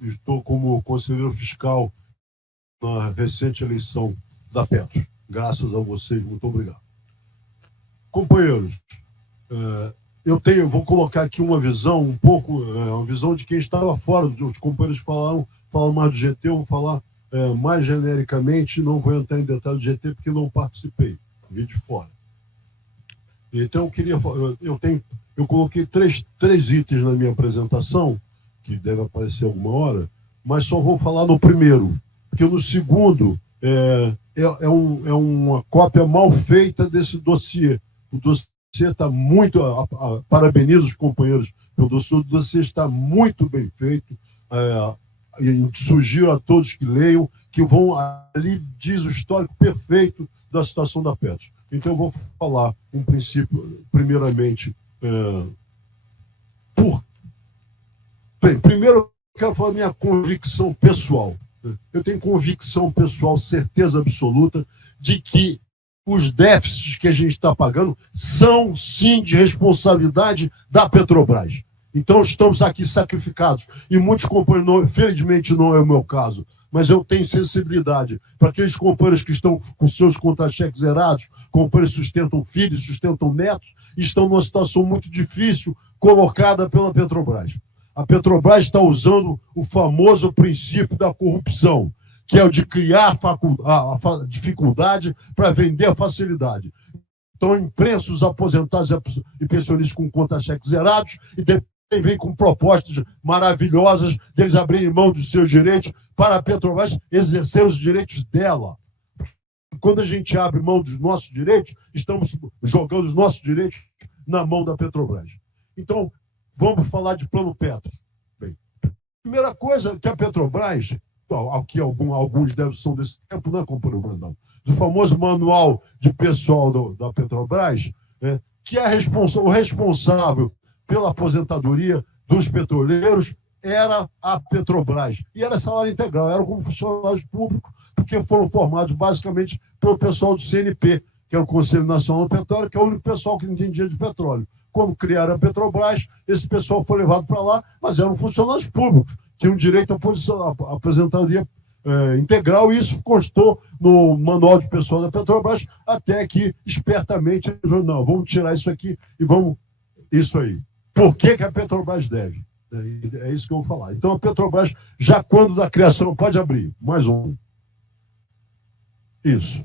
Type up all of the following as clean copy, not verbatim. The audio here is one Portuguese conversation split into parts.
estou como conselheiro fiscal na recente eleição da Petros. Graças a vocês, muito obrigado. Companheiros, vou colocar aqui uma visão um pouco, uma visão de quem estava fora. Os companheiros falam mais do GT, eu vou falar mais genericamente, não vou entrar em detalhe do GT porque não participei, vi de fora. Então eu coloquei três itens na minha apresentação, que deve aparecer alguma hora, mas só vou falar no primeiro, porque no segundo é uma cópia mal feita desse dossiê. O dossiê está muito... Parabenizo os companheiros pelo dossiê. O dossiê está muito bem feito. Sugiro a todos que leiam, que vão ali, diz o histórico perfeito da situação da Petros. Então, eu vou falar um princípio, primeiramente, primeiro, eu quero falar minha convicção pessoal. Eu tenho convicção pessoal, certeza absoluta, de que os déficits que a gente está pagando são, sim, de responsabilidade da Petrobras. Então, estamos aqui sacrificados. E muitos companheiros, felizmente não é o meu caso, mas eu tenho sensibilidade para aqueles companheiros que estão com seus contra-cheques zerados, companheiros que sustentam filhos, sustentam netos, e estão numa situação muito difícil colocada pela Petrobras. A Petrobras está usando o famoso princípio da corrupção, que é o de criar a dificuldade para vender a facilidade. Então, imprensa os aposentados e pensionistas com contra-cheques zerados e vem com propostas maravilhosas deles abrirem mão dos seus direitos para a Petrobras exercer os direitos dela. Quando a gente abre mão dos nossos direitos, estamos jogando os nossos direitos na mão da Petrobras. Então, vamos falar de Plano Petros. Bem, primeira coisa que a Petrobras, aqui alguns são desse tempo, né, companheiro Brandão? Do famoso manual de pessoal da Petrobras, que é o responsável pela aposentadoria dos petroleiros era a Petrobras. E era salário integral, eram como funcionários públicos, porque foram formados basicamente pelo pessoal do CNP, que é o Conselho Nacional do Petróleo, que é o único pessoal que não entendia de petróleo. Quando criaram a Petrobras, esse pessoal foi levado para lá, mas eram funcionários públicos, tinham direito à aposentadoria integral, e isso constou no manual de pessoal da Petrobras, até que, espertamente, eles falaram, não, vamos tirar isso aqui e vamos... Isso aí. Por que a Petrobras deve? É isso que eu vou falar. Então, a Petrobras, já quando da criação, pode abrir. Mais um. Isso.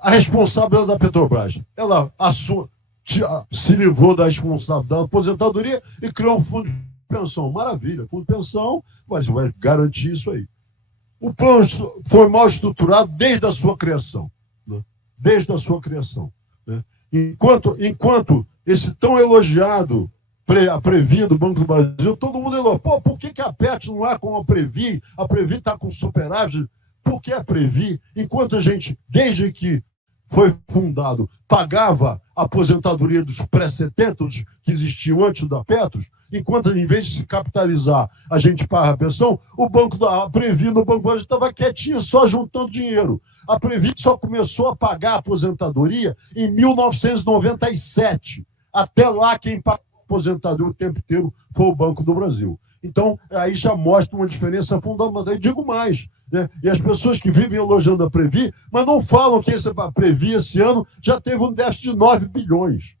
A responsabilidade da Petrobras, ela se livrou da responsabilidade da aposentadoria e criou um fundo de pensão. Maravilha. Fundo de pensão, mas vai garantir isso aí. O plano foi mal estruturado desde a sua criação. Né? Desde a sua criação. Né? Enquanto esse tão elogiado a Previ do Banco do Brasil, todo mundo elogiou. Por que a Petros não é como a Previ? A Previ está com superávit. Por que a Previ? Enquanto a gente, desde que foi fundado, pagava a aposentadoria dos pré-70 que existiam antes da Petros, enquanto, em vez de se capitalizar, a gente paga a pensão, a Previ no Banco do Brasil estava quietinha, só juntando dinheiro. A Previ só começou a pagar a aposentadoria em 1997. Até lá, quem pagou a aposentadoria o tempo inteiro foi o Banco do Brasil. Então, aí já mostra uma diferença fundamental. E digo mais, né? E as pessoas que vivem elogiando a Previ, mas não falam que a Previ esse ano já teve um déficit de 9 bilhões.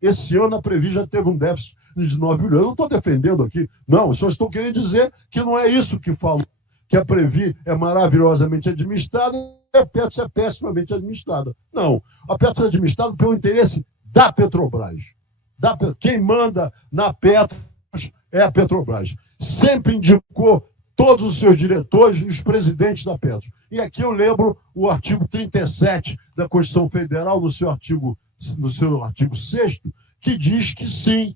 Esse ano a Previ já teve um déficit de 9 bilhões. Eu não estou defendendo aqui, não, eu só estou querendo dizer que não é isso que falo, que a Previ é maravilhosamente administrada e a Petros é pessimamente administrada. Não, a Petros é administrada pelo interesse da Petrobras. Quem manda na Petros é a Petrobras. Sempre indicou todos os seus diretores e os presidentes da Petros. E aqui eu lembro o artigo 37 da Constituição Federal, no seu artigo 6º, que diz que sim,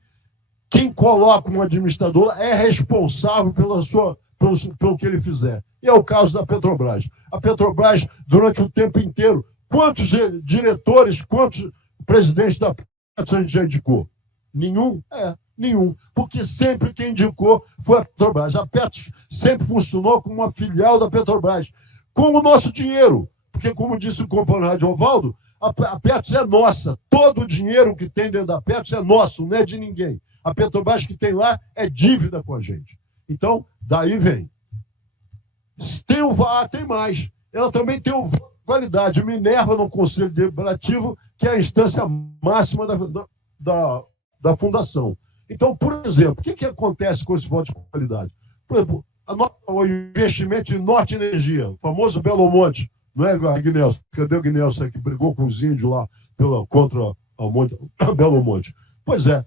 quem coloca um administrador é responsável pelo que ele fizer. E é o caso da Petrobras. A Petrobras, durante o tempo inteiro, quantos diretores, quantos presidentes da Petros a gente já indicou? Nenhum? Nenhum. Porque sempre quem indicou foi a Petrobras. A Petros sempre funcionou como uma filial da Petrobras, com o nosso dinheiro. Porque, como disse o companheiro Rádio Ovaldo, a Petros é nossa. Todo o dinheiro que tem dentro da Petros é nosso, não é de ninguém. A Petrobras que tem lá é dívida com a gente. Então, daí vem. Tem mais. Ela também tem o qualidade. Minerva no Conselho Deliberativo, que é a instância máxima da fundação. Então, por exemplo, o que acontece com esse voto de qualidade? Por exemplo, o investimento em Norte Energia, o famoso Belo Monte, não é, Guinelson? Cadê o Guinelson que brigou com os índios lá contra o Belo Monte? Pois é,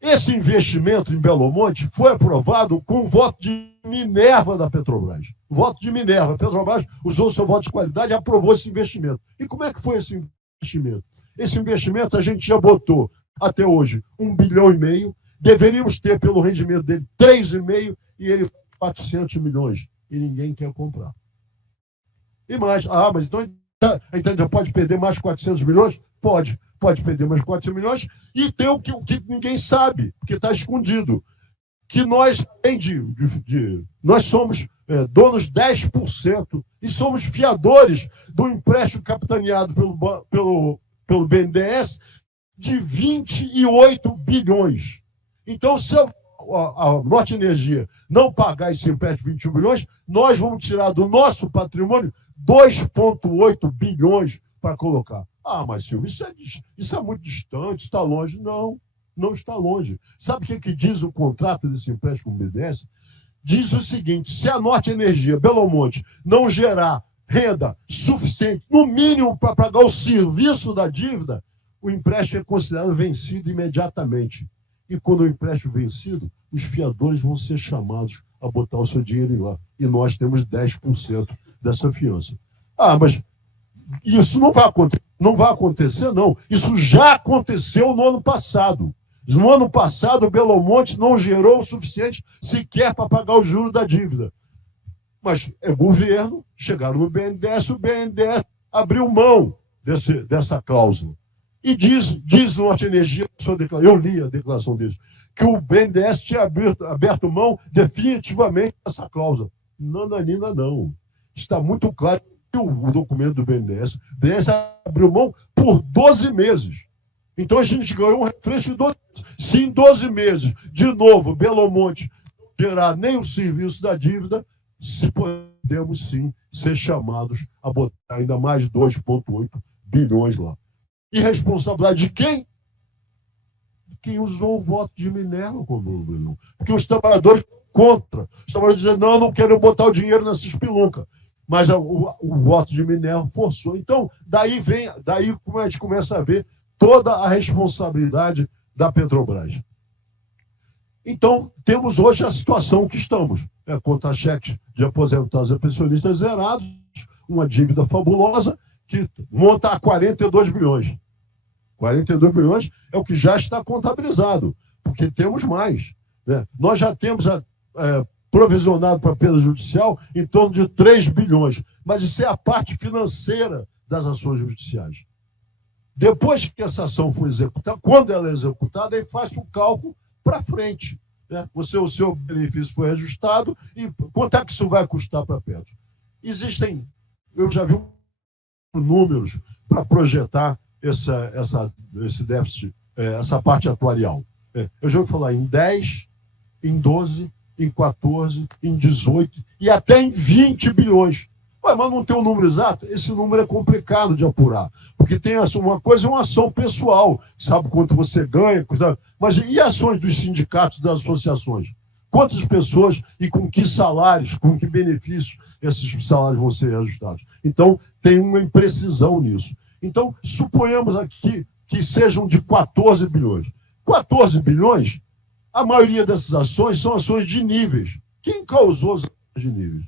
esse investimento em Belo Monte foi aprovado com o voto de Minerva da Petrobras. O voto de Minerva. A Petrobras usou seu voto de qualidade e aprovou esse investimento. E como é que foi esse investimento? Esse investimento a gente já botou até hoje 1,5 bilhão. Deveríamos ter, pelo rendimento dele, 3,5 e ele 400 milhões. E ninguém quer comprar. E mais. Mas então já pode perder mais 400 milhões? Pode perder mais 400 milhões e tem o que ninguém sabe, porque está escondido. Que nós, nós somos donos 10% e somos fiadores do empréstimo capitaneado pelo BNDES de 28 bilhões. Então, se a Norte Energia não pagar esse empréstimo de 21 bilhões, nós vamos tirar do nosso patrimônio 2,8 bilhões para colocar. Mas Silvio, isso é muito distante, está longe. Não está longe. Sabe o que diz o contrato desse empréstimo com o BNDES? Diz o seguinte: se a Norte Energia, Belo Monte, não gerar renda suficiente, no mínimo para pagar o serviço da dívida, o empréstimo é considerado vencido imediatamente. E quando o empréstimo é vencido, os fiadores vão ser chamados a botar o seu dinheiro lá. E nós temos 10% dessa fiança. Mas isso não vai acontecer. Não vai acontecer, não. Isso já aconteceu no ano passado. No ano passado, o Belo Monte não gerou o suficiente sequer para pagar o juro da dívida. Mas é governo, chegaram no BNDES, o BNDES abriu mão dessa cláusula. E diz o Norte Energia, eu li a declaração deles, que o BNDES tinha aberto mão definitivamente dessa cláusula. Nananina, não. Está muito claro o documento do BNDES. O BNDES abriu mão por 12 meses. Então a gente ganhou um refresco de 12 meses. Se em 12 meses, de novo, Belo Monte não gerar nem o serviço da dívida, se podemos sim ser chamados a botar ainda mais 2,8 bilhões lá. E responsabilidade de quem? Quem usou o voto de Minerva como Bruno. Porque os trabalhadores contra. Os trabalhadores dizem, não querem botar o dinheiro nessa espelunca. Mas o voto de Minerva forçou. Então, daí a gente começa a ver toda a responsabilidade da Petrobras. Então, temos hoje a situação que estamos. Contra-cheques de aposentados e pensionistas zerados, uma dívida fabulosa que monta a 42 bilhões. 42 bilhões é o que já está contabilizado, porque temos mais. Né? Nós já temos provisionado para a perda judicial em torno de 3 bilhões, mas isso é a parte financeira das ações judiciais. Depois que essa ação for executada, quando ela é executada, aí faz o cálculo para frente. Né? O seu benefício foi ajustado e quanto é que isso vai custar para a Petro? Eu já vi números para projetar esse déficit, essa parte atuarial. Eu já ouvi falar em 10, em 12, em 14, em 18 e até em 20 bilhões. Mas não tem um número exato? Esse número é complicado de apurar, porque tem uma coisa, uma ação pessoal, sabe quanto você ganha, sabe? Mas e ações dos sindicatos, das associações? Quantas pessoas e com que salários, com que benefícios esses salários vão ser ajustados? Então, tem uma imprecisão nisso. Então, suponhamos aqui que sejam de 14 bilhões. 14 bilhões, a maioria dessas ações são ações de níveis. Quem causou as ações de níveis?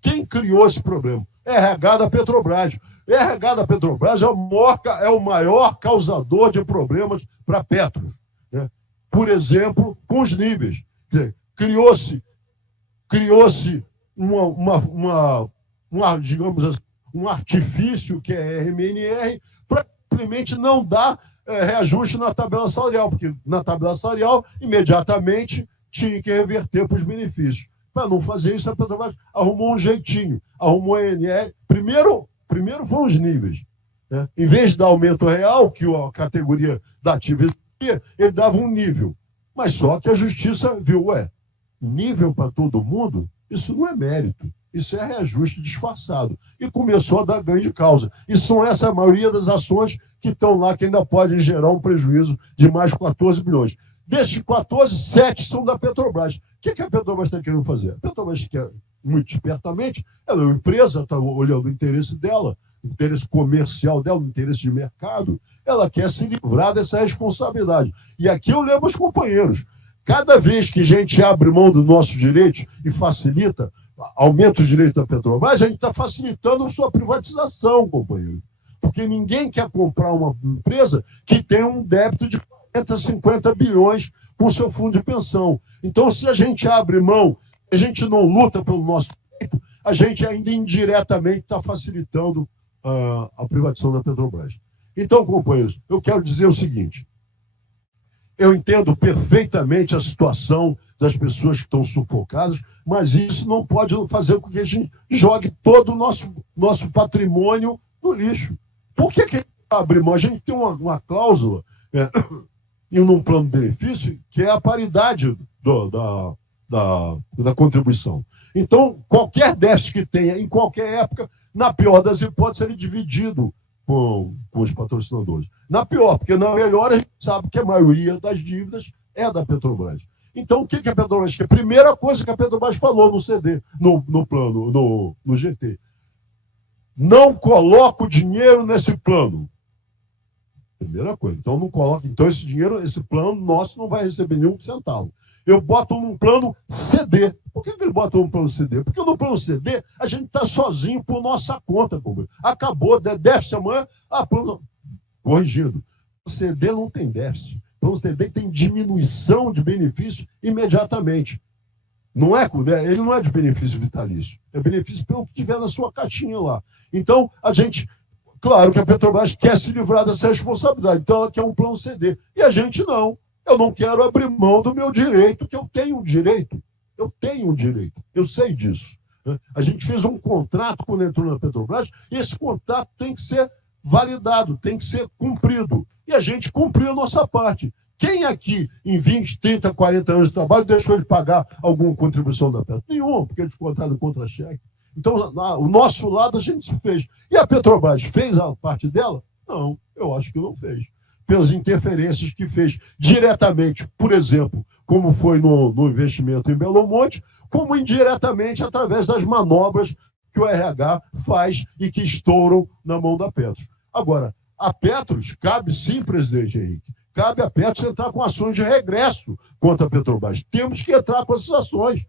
Quem criou esse problema? RH da Petrobras. RH da Petrobras é o maior causador de problemas para a Petro. Né? Por exemplo, com os níveis. Criou-se digamos assim, um artifício que é RMNR para simplesmente não dar reajuste na tabela salarial, porque na tabela salarial, imediatamente, tinha que reverter para os benefícios. Para não fazer isso, a Petrobras arrumou um jeitinho, arrumou a NR. Primeiro foram os níveis. Né? Em vez de dar aumento real, que a categoria da ativa ele dava um nível. Mas só que a justiça viu, nível para todo mundo, isso não é mérito. Isso é reajuste disfarçado. E começou a dar ganho de causa. E são essa a maioria das ações que estão lá, que ainda podem gerar um prejuízo de mais 14 bilhões. Desses 14, 7 são da Petrobras. O que a Petrobras está querendo fazer? A Petrobras quer, muito espertamente, ela é uma empresa, está olhando o interesse dela, o interesse comercial dela, o interesse de mercado, ela quer se livrar dessa responsabilidade. E aqui eu lembro os companheiros. Cada vez que a gente abre mão dos nossos direitos e facilita, aumenta os direitos da Petrobras, a gente está facilitando a sua privatização, companheiro. Porque ninguém quer comprar uma empresa que tem um débito de 40, 50 bilhões com o seu fundo de pensão. Então, se a gente abre mão, a gente não luta pelo nosso direito, a gente ainda indiretamente está facilitando a privatização da Petrobras. Então, companheiros, eu quero dizer o seguinte: eu entendo perfeitamente a situação das pessoas que estão sufocadas, mas isso não pode fazer com que a gente jogue todo o nosso patrimônio no lixo. Por que a gente abre mão? A gente tem uma cláusula e num plano de benefício que é a paridade da contribuição. Então, qualquer déficit que tenha, em qualquer época, na pior das hipóteses, ele é dividido com os patrocinadores. Na pior, porque na melhor a gente sabe que a maioria das dívidas é da Petrobras. Então, o que a Petrobras quer? Primeira coisa que a Petrobras falou no CD, no plano, no GT. Não coloca o dinheiro nesse plano. Primeira coisa. Então, não coloca. Então, esse dinheiro, esse plano nosso não vai receber nenhum centavo. Eu boto num plano CD. Por que ele bota um plano CD? Porque no plano CD a gente está sozinho por nossa conta. Acabou, déficit amanhã, plano corrigido. O CD não tem déficit. O plano CD tem diminuição de benefício imediatamente. Não é, ele não é de benefício vitalício. É benefício pelo que tiver na sua caixinha lá. Então, a gente... Claro que a Petrobras quer se livrar dessa responsabilidade. Então, ela quer um plano CD. E a gente não. Eu não quero abrir mão do meu direito, que eu tenho um direito. Eu tenho um direito. Eu sei disso. A gente fez um contrato quando entrou na Petrobras e esse contrato tem que ser validado, tem que ser cumprido. E a gente cumpriu a nossa parte. Quem aqui, em 20, 30, 40 anos de trabalho, deixou de pagar alguma contribuição da Petrobras? Nenhuma, porque eles contratam contra-cheque. Então, o nosso lado a gente fez. E a Petrobras fez a parte dela? Não, eu acho que não fez. Pelas interferências que fez diretamente, por exemplo, como foi no investimento em Belo Monte, como indiretamente através das manobras que o RH faz e que estouram na mão da Petros. Agora, a Petros, cabe sim, presidente Henrique, cabe a Petros entrar com ações de regresso contra a Petrobras. Temos que entrar com essas ações.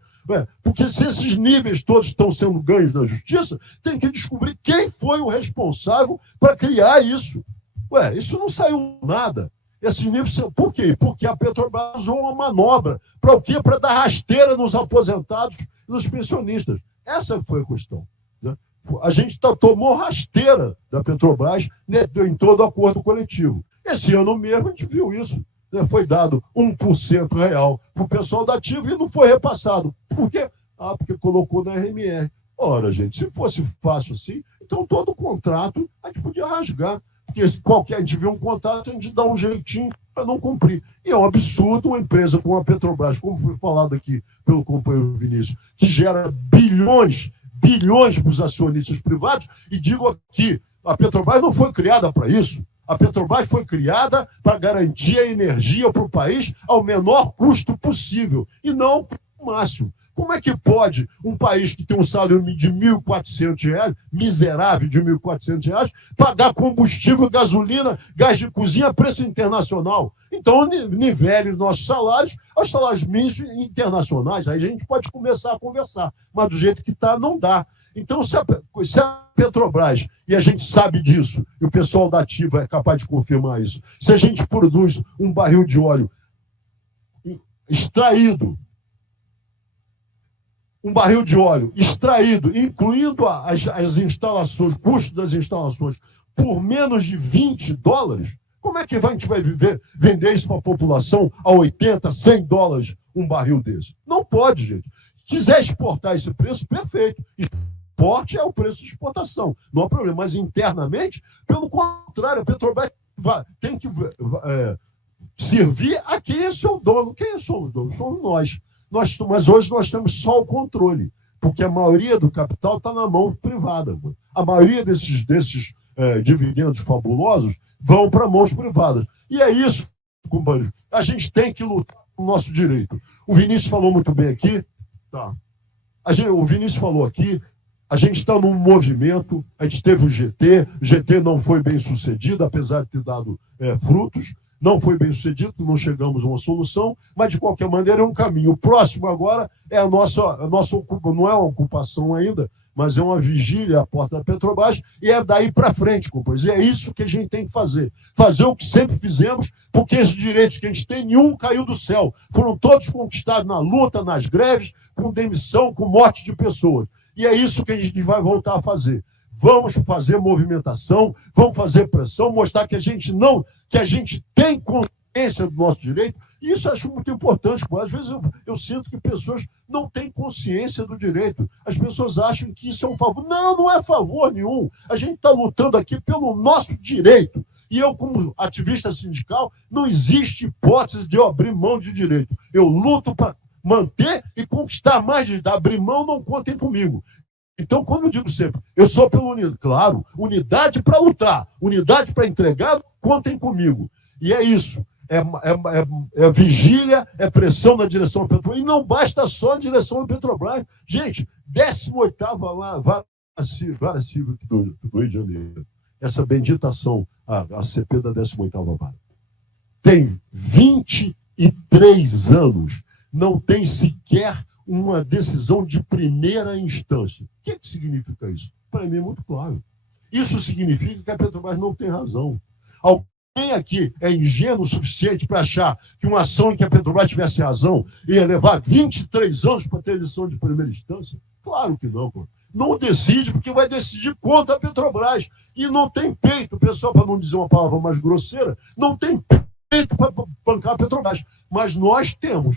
Porque se esses níveis todos estão sendo ganhos na justiça, tem que descobrir quem foi o responsável para criar isso. Isso não saiu nada. Esses níveis, por quê? Porque a Petrobras usou uma manobra. Para o quê? Para dar rasteira nos aposentados e nos pensionistas. Essa foi a questão. Né? A gente tomou rasteira da Petrobras, né, em todo o acordo coletivo. Esse ano mesmo a gente viu isso. Foi dado 1% real para o pessoal da ativa e não foi repassado. Por quê? Porque colocou na RMR. Ora, gente, se fosse fácil assim, então todo o contrato a gente podia rasgar. Porque a gente vê um contrato, a gente dá um jeitinho para não cumprir. E é um absurdo uma empresa como a Petrobras, como foi falado aqui pelo companheiro Vinícius, que gera bilhões para os acionistas privados, e digo aqui, a Petrobras não foi criada para isso. A Petrobras foi criada para garantir a energia para o país ao menor custo possível, e não o máximo. Como é que pode um país que tem um salário de R$ 1.400, miserável de R$ 1.400, pagar combustível, gasolina, gás de cozinha a preço internacional? Então, nivele os nossos salários aos salários mínimos internacionais. Aí a gente pode começar a conversar, mas do jeito que está, não dá. Então, se a Petrobras, e a gente sabe disso, e o pessoal da Ativa é capaz de confirmar isso, se a gente produz um barril de óleo extraído, incluindo as instalações, o custo das instalações, por menos de $20, como é que a gente vai vender isso para a população a 80, 100 dólares um barril desse? Não pode, gente. Se quiser exportar esse preço, perfeito. Exporte é o preço de exportação, não há problema. Mas internamente, pelo contrário, a Petrobras tem que servir a quem é seu dono. Quem é seu dono? Somos nós. Mas hoje nós temos só o controle, porque a maioria do capital está na mão privada. A maioria desses dividendos fabulosos vão para mãos privadas. E é isso, companheiro. A gente tem que lutar pelo nosso direito. O Vinícius falou muito bem aqui. Tá. O Vinícius falou aqui, a gente está num movimento, a gente teve o GT não foi bem sucedido, apesar de ter dado frutos, não foi bem sucedido, não chegamos a uma solução, mas de qualquer maneira é um caminho. O próximo agora é a nossa ocupação, não é uma ocupação ainda, mas é uma vigília à porta da Petrobras, e é daí para frente, companheiros. E é isso que a gente tem que fazer. Fazer o que sempre fizemos, porque esses direitos que a gente tem, nenhum caiu do céu. Foram todos conquistados na luta, nas greves, com demissão, com morte de pessoas. E é isso que a gente vai voltar a fazer. Vamos fazer movimentação, vamos fazer pressão, mostrar que a gente tem consciência do nosso direito. E isso eu acho muito importante, porque às vezes eu sinto que pessoas não têm consciência do direito. As pessoas acham que isso é um favor. Não, não é favor nenhum. A gente está lutando aqui pelo nosso direito. E eu, como ativista sindical, não existe hipótese de eu abrir mão de direito. Eu luto para manter e conquistar mais de abrir mão, não contem comigo. Então, como eu digo sempre, eu sou pelo unidade. Claro, unidade para lutar, unidade para entregar, contem comigo. E é isso. É vigília, é pressão na direção da Petrobras. E não basta só a direção da Petrobras. Gente, 18ª vara civil do Rio de Janeiro. Essa bendita ação, a CP da 18ª vara. Tem 23 anos. Não tem sequer uma decisão de primeira instância. O que significa isso? Para mim é muito claro. Isso significa que a Petrobras não tem razão. Alguém aqui é ingênuo o suficiente para achar que uma ação em que a Petrobras tivesse razão ia levar 23 anos para ter decisão de primeira instância? Claro que não, pô. Não decide, porque vai decidir contra a Petrobras. E não tem peito, pessoal, para não dizer uma palavra mais grosseira, não tem peito para bancar a Petrobras. Mas nós temos.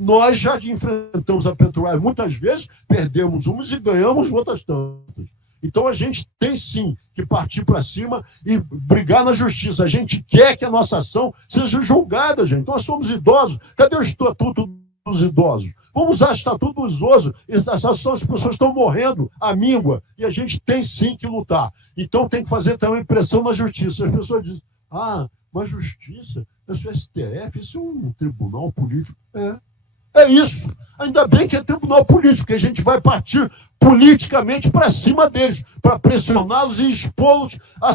Nós já enfrentamos a Petrobras muitas vezes, perdemos umas e ganhamos outras tantas. Então a gente tem sim que partir para cima e brigar na justiça. A gente quer que a nossa ação seja julgada, gente. Nós somos idosos. Cadê o estatuto dos idosos? Vamos usar o estatuto dos idosos. Essas pessoas estão morrendo à míngua e a gente tem sim que lutar. Então tem que fazer também pressão na justiça. As pessoas dizem, mas justiça, isso é STF, isso é um tribunal político. É isso. Ainda bem que é tribunal político, que a gente vai partir politicamente para cima deles, para pressioná-los e expô-los a